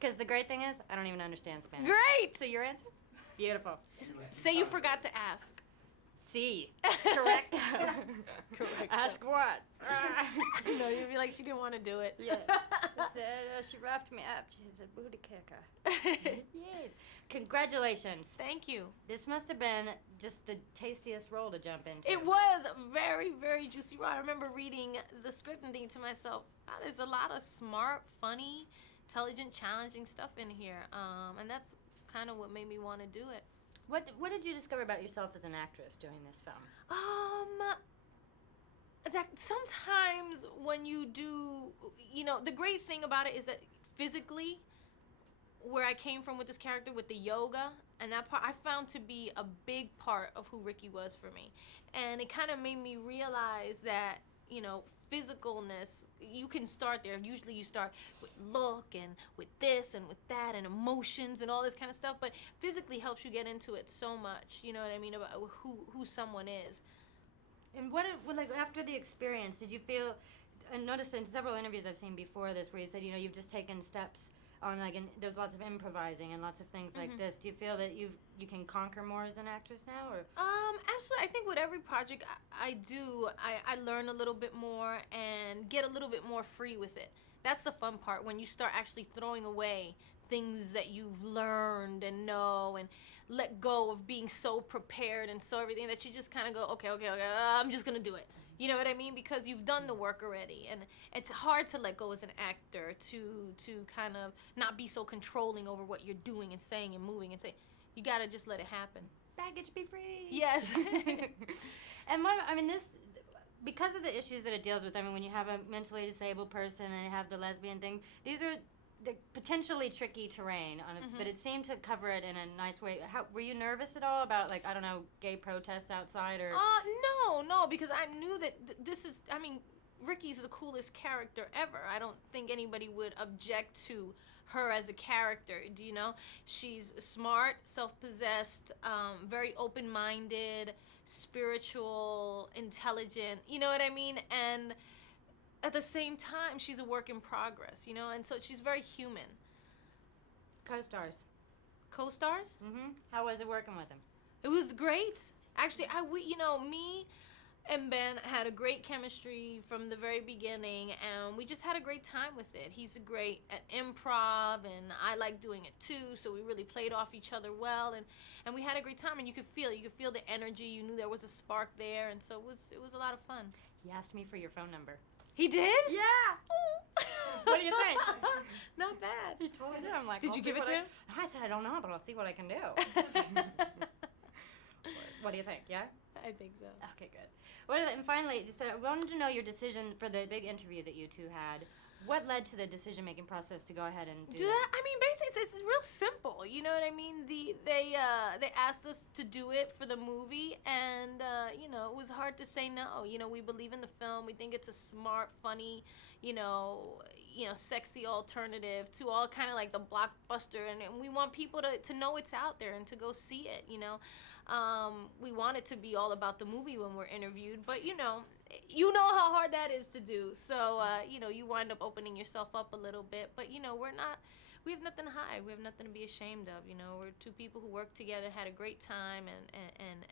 Because the great thing is, I don't even understand Spanish. Great! So your answer? Beautiful. Say you forgot to ask. Sí. Correct. Correct. Ask what? No, you'd be like, she didn't want to do it. Yeah. She roughed me up. She's a booty kicker. Yay. Congratulations. Thank you. This must have been just the tastiest role to jump into. It was a very, very juicy role. I remember reading the script and thinking to myself, wow, there's a lot of smart, funny, intelligent, challenging stuff in here. And that's kind of what made me want to do it. What did you discover about yourself as an actress doing this film? That sometimes when you do, the great thing about it is that physically, where I came from with this character, with the yoga, and that part, I found to be a big part of who Ricky was for me. And it kind of made me realize that, physicalness, you can start there. Usually you start with look and with this and with that and emotions and all this kind of stuff, but physically helps you get into it so much, you know what I mean, about who someone is. And like after the experience, did you feel, I noticed in several interviews I've seen before this where you said, you've just taken steps on and there's lots of improvising and lots of things like this. Do you feel that you can conquer more as an actress now, or? Absolutely. I think with every project I do, I learn a little bit more and get a little bit more free with it. That's the fun part, when you start actually throwing away things that you've learned and know and let go of being so prepared and so everything that you just kind of go, okay, I'm just going to do it. You know what I mean? Because you've done the work already. And it's hard to let go as an actor to kind of not be so controlling over what you're doing and saying and moving and say, you got to just let it happen. Baggage be free. Yes. And this, because of the issues that it deals with, when you have a mentally disabled person and you have the lesbian thing, these are the potentially tricky terrain, but it seemed to cover it in a nice way. Were you nervous at all about, gay protests outside, or? No, because I knew that this is, Ricky's the coolest character ever. I don't think anybody would object to her as a character, She's smart, self-possessed, very open-minded, spiritual, intelligent, you know what I mean? And at the same time, she's a work in progress, and so she's very human. Co-stars? How was it working with him? It was great. Actually, me and Ben had a great chemistry from the very beginning, and we just had a great time with it. He's great at improv, and I like doing it too, so we really played off each other well, and we had a great time, and you could feel the energy. You knew there was a spark there, and so it was a lot of fun. He asked me for your phone number. He did? Yeah. What do you think? Not bad. He totally did. I'm like, did you give it to him? I said, I don't know, but I'll see what I can do. What do you think? Yeah? I think so. Okay, good. Well, and finally, so I wanted to know your decision for the big interview that you two had. What led to the decision-making process to go ahead and do that? Basically, it's real simple. You know what I mean? They asked us to do it for the movie, and it was hard to say no. We believe in the film. We think it's a smart, funny, sexy alternative to all kind of like the blockbuster, and we want people to know it's out there and to go see it. We want it to be all about the movie when we're interviewed, but you know how hard that is to do. So you wind up opening yourself up a little bit, but we have nothing to hide. We have nothing to be ashamed of. We're two people who worked together, had a great time,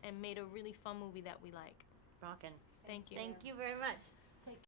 and made a really fun movie that we like. Rockin'. Thank you. Thank you very much.